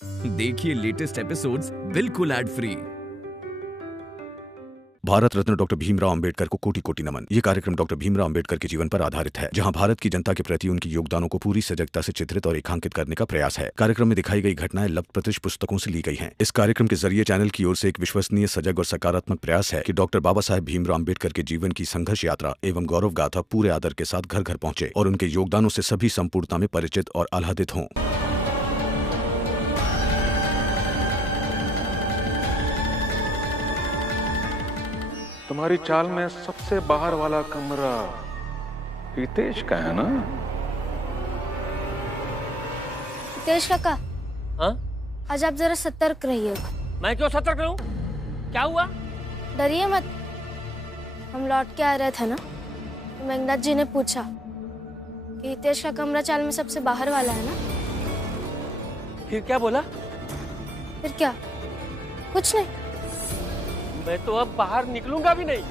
देखिए latest episodes बिल्कुल ad free. Bharat Ratna doctor Bhimrao Ambedkar को कोटि कोटि नमन। ये कार्यक्रम डॉक्टर भीमराव अंबेडकर के जीवन पर आधारित है, जहां भारत की जनता के प्रति उनके योगदानों को पूरी सजगता से चित्रित और रेखांकित करने का प्रयास है। कार्यक्रम में दिखाई गई घटनाएं लब्ध पुस्तकों से ली गई हैं। इस कार्यक्रम के जरिए चैनल की ओर से एक विश्वसनीय, सजग और सकारात्मक प्रयास है कि डॉक्टर बाबा साहेब भीमराव अंबेडकर के जीवन की संघर्ष यात्रा एवं गौरव गाथा पूरे आदर के साथ घर घर पहुंचे और उनके योगदानों से सभी संपूर्णता में परिचित और आह्लादित हों। तुम्हारी चाल में सबसे बाहर वाला कमरा हितेश का है ना? हितेश काका, हाँ? आज आप जरा सतर्क रहिएगा। मैं क्यों सतर्क रहूं? क्या हुआ? डरिए मत। हम लौट के आ रहे थे ना, तो मेघनाथ जी ने पूछा कि हितेश का कमरा चाल में सबसे बाहर वाला है ना? फिर क्या बोला? फिर क्या? कुछ नहीं। मैं तो अब बाहर निकलूंगा भी नहीं।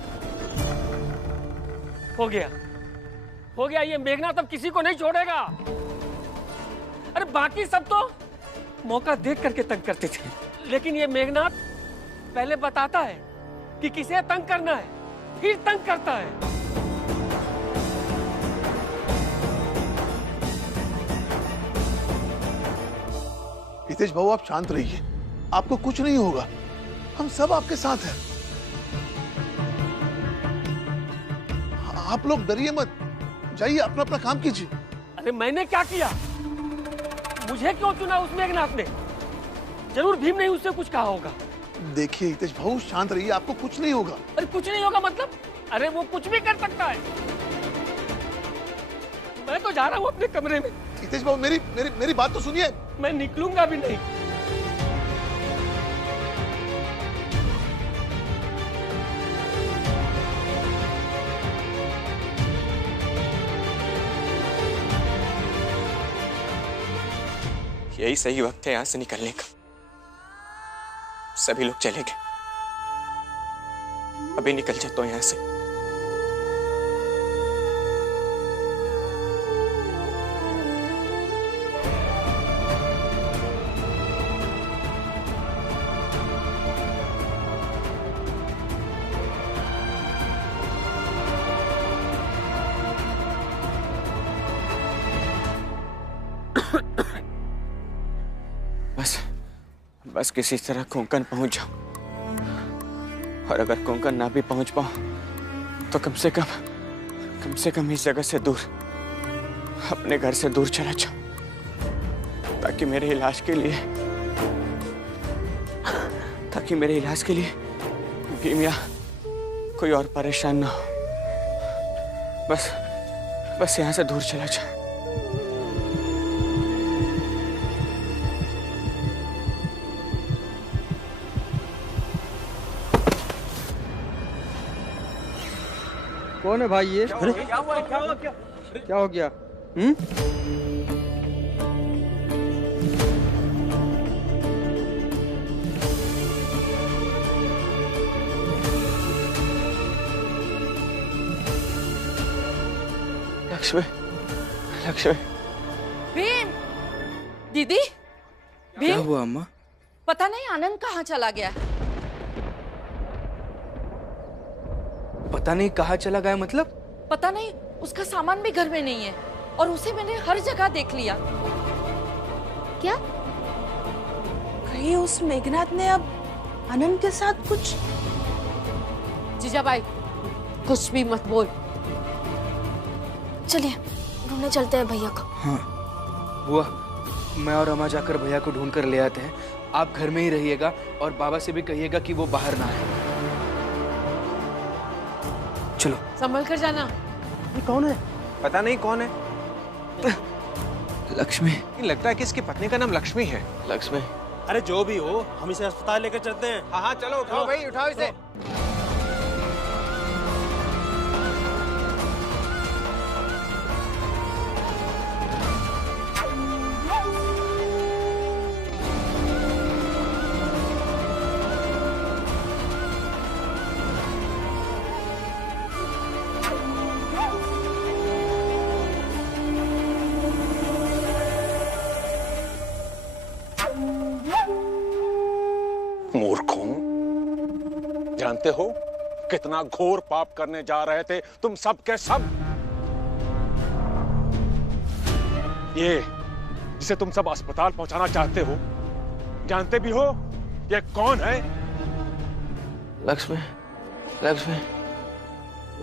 हो गया ये मेघनाथ अब किसी को नहीं छोड़ेगा। अरे बाकी सब तो मौका देख करके तंग करते थे, लेकिन ये मेघनाथ पहले बताता है कि किसे तंग करना है, फिर तंग करता है। हितेश भाऊ, आप शांत रहिए, आपको कुछ नहीं होगा, हम सब आपके साथ हैं। आप लोग डरिए मत, जाइए अपना अपना काम कीजिए। अरे मैंने क्या किया? मुझे क्यों चुना उस मेघनाथ ने? जरूर भीम ने उससे कुछ कहा होगा। देखिए हितेश भाऊ, शांत रहिए, आपको कुछ नहीं होगा। अरे कुछ नहीं होगा मतलब? अरे वो कुछ भी कर सकता है। मैं तो जा रहा हूँ अपने कमरे में। हितेश भाऊ, मेरी बात तो सुनिए। मैं निकलूंगा भी नहीं। यही सही वक्त है यहां से निकलने का। सभी लोग चले गए, अभी निकल जाता हूं यहां से। बस किसी तरह कोंकण पहुंच जाऊं, और अगर कोंकण ना भी पहुंच पाऊं तो कम से कम इस जगह से दूर, अपने घर से दूर चला जाऊं, ताकि मेरे इलाज के लिए भीम या कोई और परेशान ना हो। बस यहां से दूर चला जाऊं। कौन है भाई ये? क्या हो गया? लक्ष्मी, भीम, दीदी, क्या हुआ अम्मा? पता नहीं आनंद कहाँ चला गया। पता नहीं कहाँ चला गया मतलब? पता नहीं, उसका सामान भी घर में नहीं है और उसे मैंने हर जगह देख लिया। क्या? कहीं उस मेघनाथ ने अब आनंद के साथ कुछ? जीजाबाई, कुछ भी मत बोल। चलिए ढूंढने चलते हैं भैया को। हाँ बुआ, मैं और अम्मा जाकर भैया को ढूंढ कर ले आते हैं। आप घर में ही रहिएगा और बाबा से भी कहिएगा कि वो बाहर ना आए। चलो संभल कर जाना। ये कौन है? पता नहीं कौन है। लक्ष्मी। लगता है कि इसकी पत्नी का नाम लक्ष्मी है। लक्ष्मी? अरे जो भी हो, हम इसे अस्पताल लेकर चलते हैं। हाँ चलो, उठाओ भाई, उठाओ इसे। जानते हो कितना घोर पाप करने जा रहे थे तुम सब के सब? ये जिसे तुम सब अस्पताल पहुंचाना चाहते हो, जानते भी हो ये कौन है? लक्ष्मी, लक्ष्मी,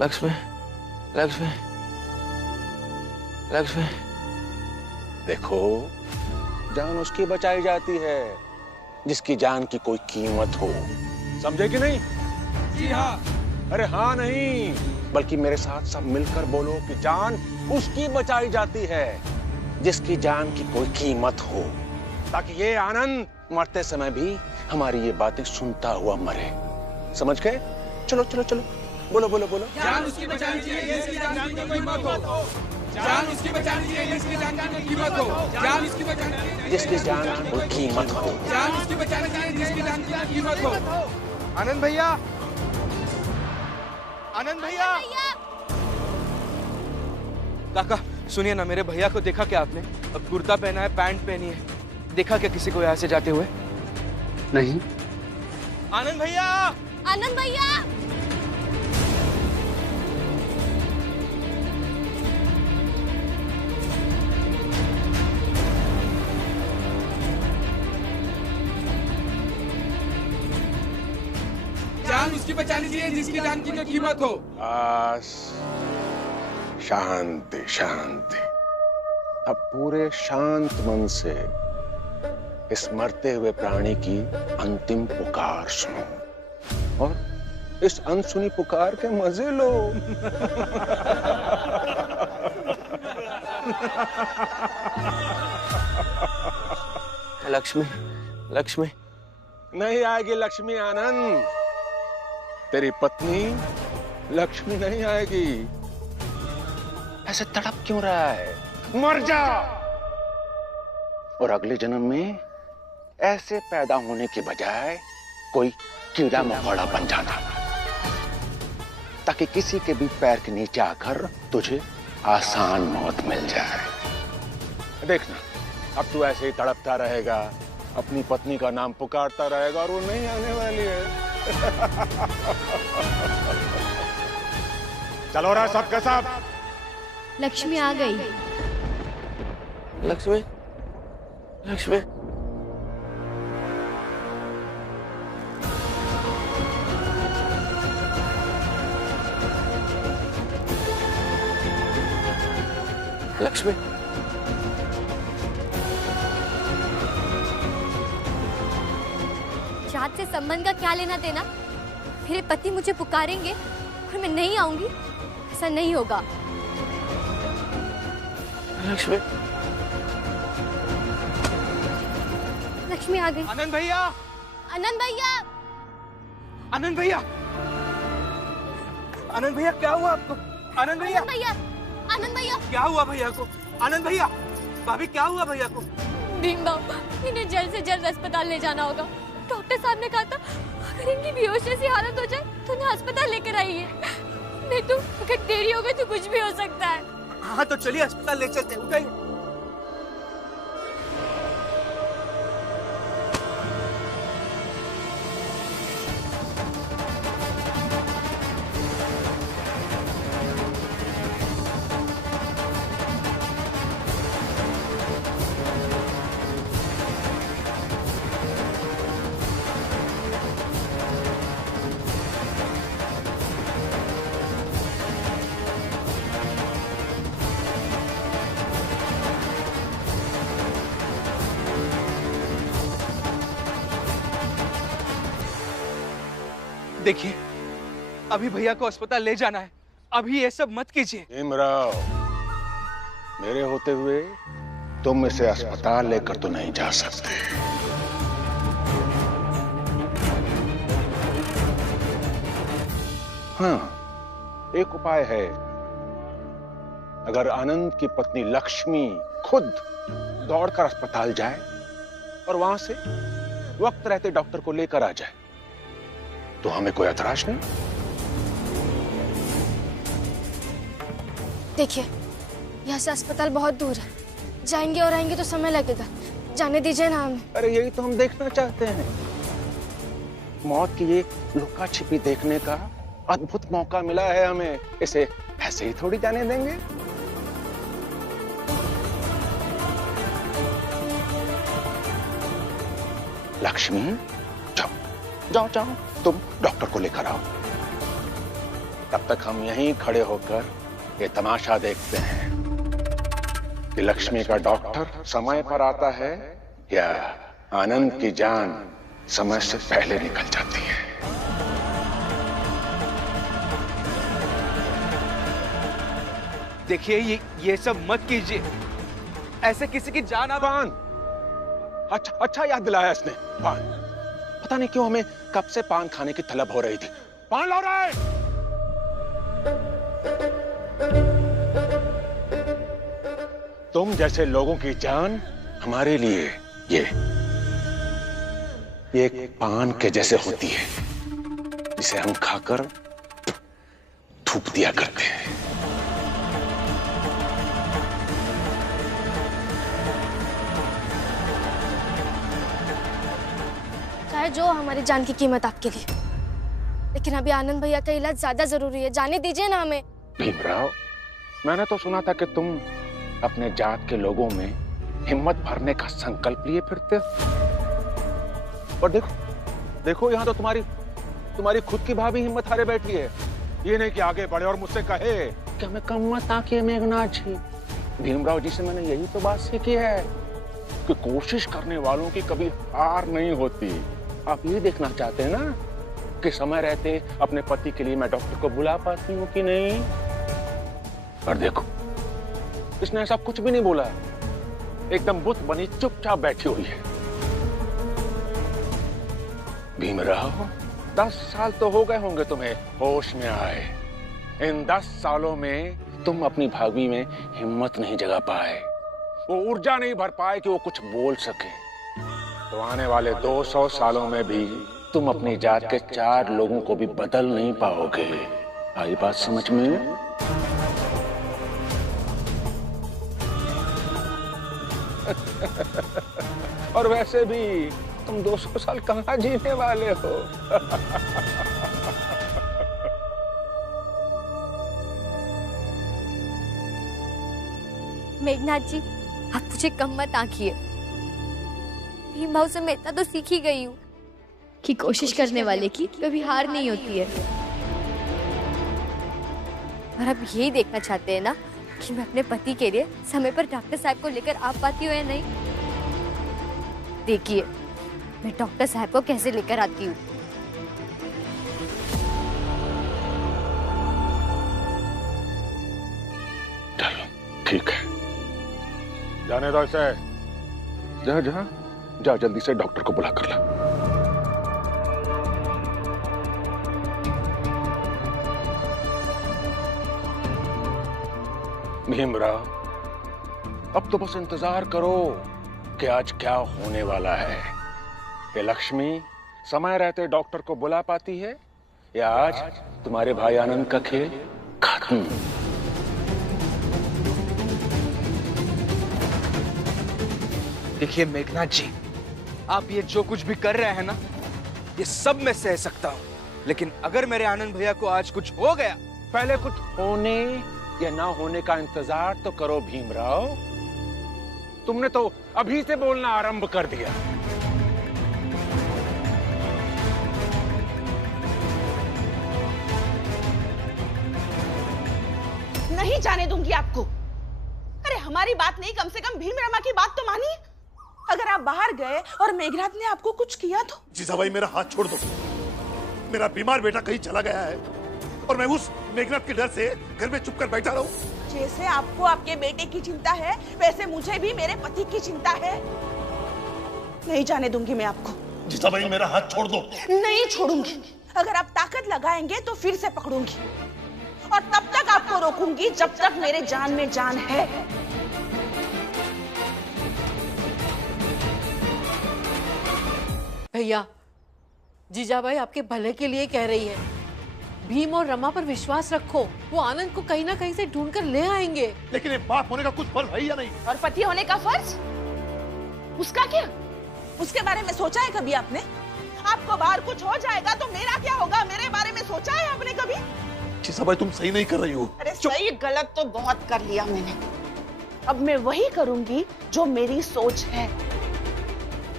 लक्ष्मी, लक्ष्मी, लक्ष्मी। देखो, जान उसकी बचाई जाती है जिसकी जान की कोई कीमत हो। समझे कि नहीं? जी हाँ। अरे हाँ नहीं, बल्कि मेरे साथ सब मिलकर बोलो कि जान उसकी बचाई जाती है जिसकी जान की कोई कीमत हो, ताकि ये आनंद मरते समय भी हमारी ये बातें सुनता हुआ मरे। समझ गए? चलो चलो चलो, बोलो बोलो बोलो। जान उसकी बचानी चाहिए जिसकी जान की कोई कीमत हो। जान उसकी बचानी चाहिए जिसकी जान की कोई कीमत हो। जान उसकी बचानी चाहिए जिसकी जान की कोई कीमत हो। जान उसकी बचानी चाहिए जिसकी जान की कोई कीमत हो। आनंद भैया, आनंद भैया। काका सुनिए ना, मेरे भैया को देखा क्या आपने? अब कुर्ता पहना है, पैंट पहनी है, देखा क्या किसी को यहाँ से जाते हुए? नहीं। आनंद भैया, आनंद भैया। जान उसकी बचानी चाहिए जिसकी जान की कोई कीमत हो। शांति शांति। अब पूरे शांत मन से इस मरते हुए प्राणी की अंतिम पुकार सुनो और इस अनसुनी पुकार के मजे लो। लक्ष्मी, लक्ष्मी। नहीं आएगी लक्ष्मी आनंद, तेरी पत्नी लक्ष्मी नहीं आएगी। ऐसे तड़प क्यों रहा है? मर जा और अगले जन्म में ऐसे पैदा होने के बजाय कोई कीड़ा मकोड़ा बन जाना, ताकि किसी के भी पैर के नीचे आकर तुझे आसान मौत मिल जाए। देखना, अब तू ऐसे ही तड़पता रहेगा, अपनी पत्नी का नाम पुकारता रहेगा और वो नहीं आने वाली है। चलो रहा सबके सब। लक्ष्मी आ गई। लक्ष्मी, लक्ष्मी। लक्ष्मी, जात से संबंध का क्या लेना देना? मेरे पति मुझे पुकारेंगे और मैं नहीं आऊंगी, ऐसा नहीं होगा। लक्ष्मी, लक्ष्मी आ गई। आनंद भैया, आनंद भैया, आनंद भैया, आनंद भैया, क्या हुआ आपको? आनंद भैया, आनंद भैया, आनंद भैया, क्या हुआ भैया को? आनंद भैया, भाभी क्या हुआ भैया को? भीम बाबू, इन्हें जल्द से जल्द अस्पताल ले जाना होगा। डॉक्टर साहब ने कहा था अगर इनकी बेहोश जैसी हालत हो जाए तो उन्हें अस्पताल लेकर आइए। नहीं तो अगर देरी हो गई तो कुछ भी हो सकता है। हाँ तो चलिए अस्पताल ले चलते हैं, उठाइए। देखिए, अभी भैया को अस्पताल ले जाना है, अभी ये सब मत कीजिए। भीमराव, मेरे होते हुए तुम इसे अस्पताल लेकर तो नहीं जा सकते। हाँ, एक उपाय है। अगर आनंद की पत्नी लक्ष्मी खुद दौड़कर अस्पताल जाए और वहां से वक्त रहते डॉक्टर को लेकर आ जाए तो हमें कोई ऐतराज नहीं। देखिए, यहाँ से अस्पताल बहुत दूर है, जाएंगे और आएंगे तो समय लगेगा। जाने दीजिए ना हमें। अरे यही तो हम देखना चाहते हैं। मौत की ये लुका छिपी देखने का अद्भुत मौका मिला है हमें, इसे ऐसे ही थोड़ी जाने देंगे। लक्ष्मी, जाओ जाओ जाओ, तुम डॉक्टर को लेकर आओ। तब तक हम यहीं खड़े होकर ये तमाशा देखते हैं कि लक्ष्मी का डॉक्टर समय पर आता है या आनंद की जान समय से पहले निकल जाती है। देखिए, ये सब मत कीजिए, ऐसे किसी की जान आप। पान, अच्छा याद दिलाया इसने। पान, पता नहीं क्यों हमें कब से पान खाने की तलब हो रही थी। पान ला रहा है। तुम जैसे लोगों की जान हमारे लिए ये एक पान के जैसे होती है, जिसे हम खाकर थूक दिया करते हैं। चाहे जो हमारी जान की कीमत आपके लिए, लेकिन अभी आनंद भैया का इलाज ज्यादा जरूरी है। जाने दीजिए ना हमें। भीमराव, मैंने तो सुना था कि तुम अपने जात के लोगों में हिम्मत भरने का संकल्प लिए फिरते हो, और देखो यहाँ तो तुम्हारी खुद की भाभी हिम्मत हारे बैठी है। ये नहीं कि आगे बढ़े और मुझसे कहे कि हमें कम मत आंकिए मेघनाथ जी। भीमराव जी से मैंने यही तो बात सीखी है कि कोशिश करने वालों की कभी हार नहीं होती। आप ये देखना चाहते हैं ना कि समय रहते अपने पति के लिए मैं डॉक्टर को बुला पाती हूँ कि नहीं। पर देखो, इसने ऐसा कुछ भी नहीं बोला, एकदम बुत बनी चुपचाप बैठी हुई है। भीमराव, 10 साल तो हो गए होंगे तुम्हें होश में आए। इन 10 सालों में तुम अपनी भाभी में हिम्मत नहीं जगा पाए, वो ऊर्जा नहीं भर पाए कि वो कुछ बोल सके। तो आने वाले 200 सालों में भी तुम अपनी जात के 4 लोगों को भी बदल नहीं पाओगे। आई बात समझ में? और वैसे भी तुम 200 साल कहाँ जीने वाले हो? मेघनाथ जी, आप मुझे कम मत आंकिए। भीम भाव से मैं इतना तो सीख ही गई हूँ कि कोशिश करने वाले की कभी हार नहीं होती है। और अब यही देखना चाहते हैं ना कि मैं अपने पति के लिए समय पर डॉक्टर साहब को लेकर आ पाती हूँ या नहीं। देखिए, मैं डॉक्टर साहब को कैसे लेकर आती हूँ। चलो ठीक है, जाने दो इसे। जा जल्दी से डॉक्टर को बुला कर ला। भीमराव, अब तो बस इंतजार करो कि आज क्या होने वाला है। ये लक्ष्मी समय रहते डॉक्टर को बुला पाती है या आज तुम्हारे भाई आनंद का खेल खत्म। देखिए मेघनाथ जी, आप ये जो कुछ भी कर रहे हैं ना, ये सब मैं सह सकता हूँ, लेकिन अगर मेरे आनंद भैया को आज कुछ हो गया, पहले कुछ होने या ना होने का इंतजार तो करो भीमराव। तुमने तो अभी से बोलना आरंभ कर दिया। नहीं जाने दूंगी आपको। अरे हमारी बात नहीं, कम से कम भीम रमा की बात तो मानिए। अगर आप बाहर गए और मेघनाथ ने आपको कुछ किया तो? जीजाबाई, मेरा हाथ छोड़ दो। मेरा बीमार बेटा कहीं चला गया है और मैं उस मेघनाथ के डर से घर में चुपकर बैठा रहूं। जैसे आपको आपके बेटे की चिंता है, वैसे मुझे भी मेरे पति की चिंता है। नहीं जाने दूंगी मैं आपको। जीजाबाई, मेरा हाथ छोड़ दो। नहीं छोड़ूंगी। अगर आप ताकत लगाएंगे तो फिर से पकड़ूंगी, और तब तक आपको रोकूंगी जब तक मेरे जान में जान है। भैया, जीजाबाई आपके भले के लिए कह रही है। भीम और रमा पर विश्वास रखो, वो आनंद को कहीं ना कहीं से ढूंढ कर ले आएंगे। लेकिन ये बाप होने का कुछ फर्ज है या नहीं? और पति होने का फर्ज? उसका क्या? उसके बारे में सोचा है कभी आपने? आपको बाहर कुछ हो जाएगा तो मेरा क्या होगा? मेरे बारे में सोचा है आपने कभी? जीजाबाई तुम सही नहीं कर रही हो। अरे सही गलत तो बहुत कर लिया मैंने, अब मैं वही करूंगी जो मेरी सोच है,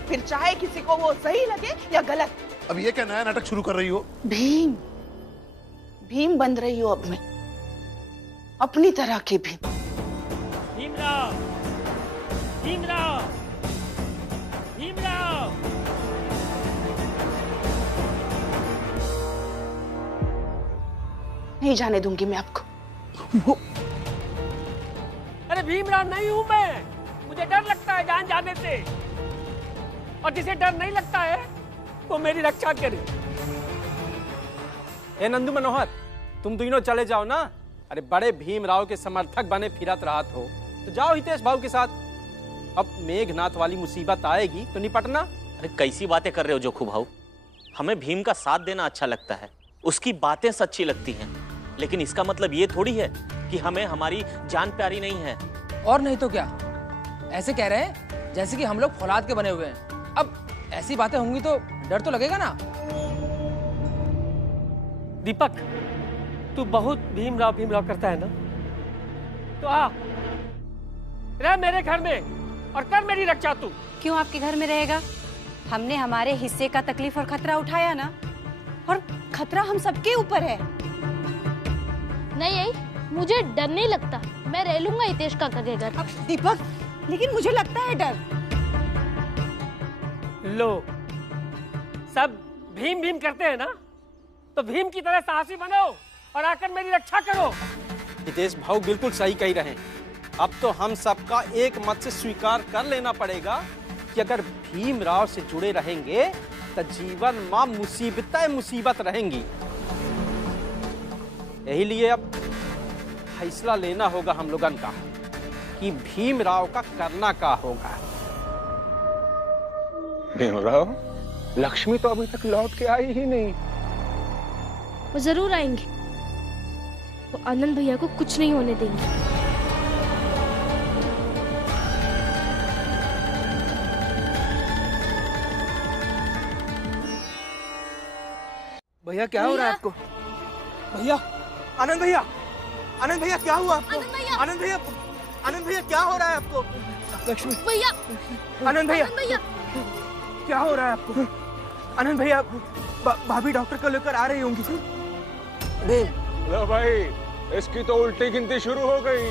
फिर चाहे किसी को वो सही लगे या गलत। अब ये क्या नया नाटक शुरू कर रही हो? भीम भीम बन रही हो अब मैं, अपनी तरह की भीम। भीमराव, भीमराव, भीमराव। नहीं जाने दूंगी मैं आपको। अरे भीमराव नहीं हूं मैं, मुझे डर लगता है जान जाने से, और जिसे डर नहीं लगता है वो मेरी रक्षा करे। ए नंदू मनोहर, तुम दोनों चले जाओ ना। अरे बड़े भीमराव के समर्थक बने फिरत रहा हो तो जाओ हितेश भाव के साथ। अब मेघनाथ वाली मुसीबत आएगी तो निपटना। अरे कैसी बातें कर रहे हो जोखू भाऊ? हमें भीम का साथ देना अच्छा लगता है, उसकी बातें सच्ची लगती हैं, लेकिन इसका मतलब ये थोड़ी है कि हमें हमारी जान प्यारी नहीं है। और नहीं तो क्या, ऐसे कह रहे हैं जैसे कि हम लोग फौलाद के बने हुए हैं। अब ऐसी बातें होंगी तो डर तो लगेगा ना। दीपक, तू बहुत भीमराव भीमराव करता है ना, तो आ रह मेरे घर में और कर मेरी रक्षा तू। क्यों आपके घर में रहेगा? हमने हमारे हिस्से का तकलीफ और खतरा उठाया ना, और खतरा हम सबके ऊपर है। नहीं, मुझे डर नहीं लगता, मैं रह लूंगा हितेश काका के घर। दीपक, लेकिन मुझे लगता है डर। लो, सब भीम भीम करते हैं ना, तो भीम की तरह साहसी बनो और आकर मेरी रक्षा करो। हितेश भाव बिल्कुल सही कह रहे हैं। अब तो हम सबका एक मत से स्वीकार कर लेना पड़ेगा कि अगर भीमराव से जुड़े रहेंगे तो जीवन में मुसीबतें मुसीबत रहेंगी। यही लिए अब फैसला लेना होगा हम लोगन का कि भीमराव का करना का होगा। भीमराव, लक्ष्मी तो अभी तक लौट के आई ही नहीं। वो जरूर आएंगे, वो आनंद भैया को कुछ नहीं होने देंगे। भैया क्या हो रहा है आपको? भैया, आनंद भैया, आनंद भैया क्या हुआ आपको? आनंद भैया, आनंद भैया क्या हो रहा है आपको? लक्ष्मी भैया, आनंद भैया क्या हो रहा है आपको? आनंद भैया, भाभी डॉक्टर को लेकर आ रही होंगी। लो भाई, इसकी तो उल्टी गिनती शुरू हो गई।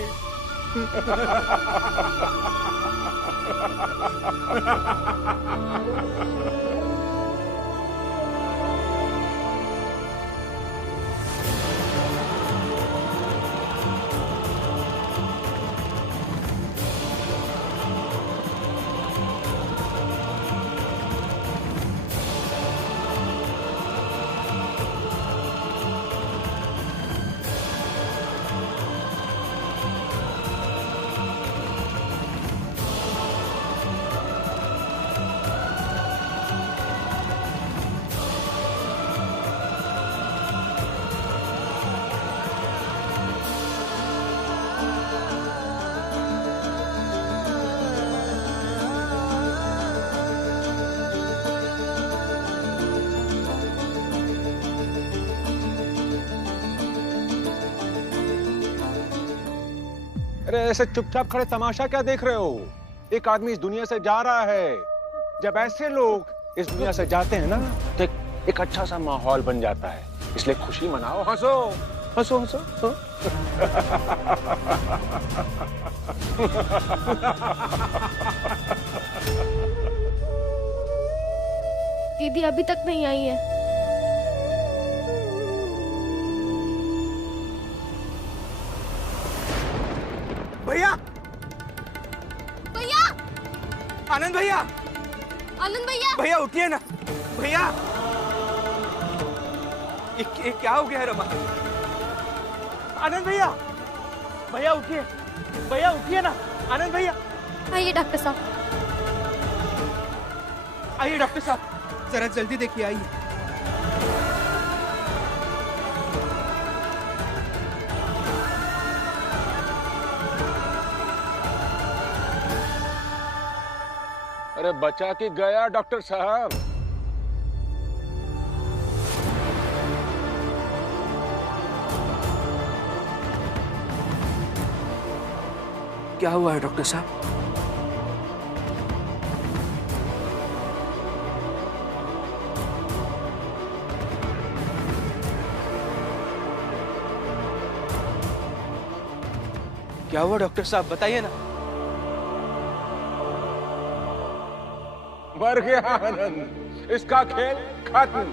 अरे ऐसे चुपचाप खड़े तमाशा क्या देख रहे हो? एक आदमी इस दुनिया से जा रहा है। जब ऐसे लोग इस दुनिया से जाते हैं ना, तो एक अच्छा सा माहौल बन जाता है। इसलिए खुशी मनाओ, हंसो हंसो हंसो। दीदी अभी तक नहीं आई है। भैया, भैया, आनंद भैया, आनंद भैया, भैया उठिए ना। भैया, ये क्या हो गया है रमा? आनंद भैया, भैया उठिए, भैया उठिए ना। आनंद भैया, आइए डॉक्टर साहब, आइए डॉक्टर साहब, जरा जल्दी देखिए, आइए। अरे बचा के गया डॉक्टर साहब। क्या हुआ है डॉक्टर साहब? क्या हुआ डॉक्टर साहब, बताइए ना। मर गया आनंद, इसका खेल खत्म।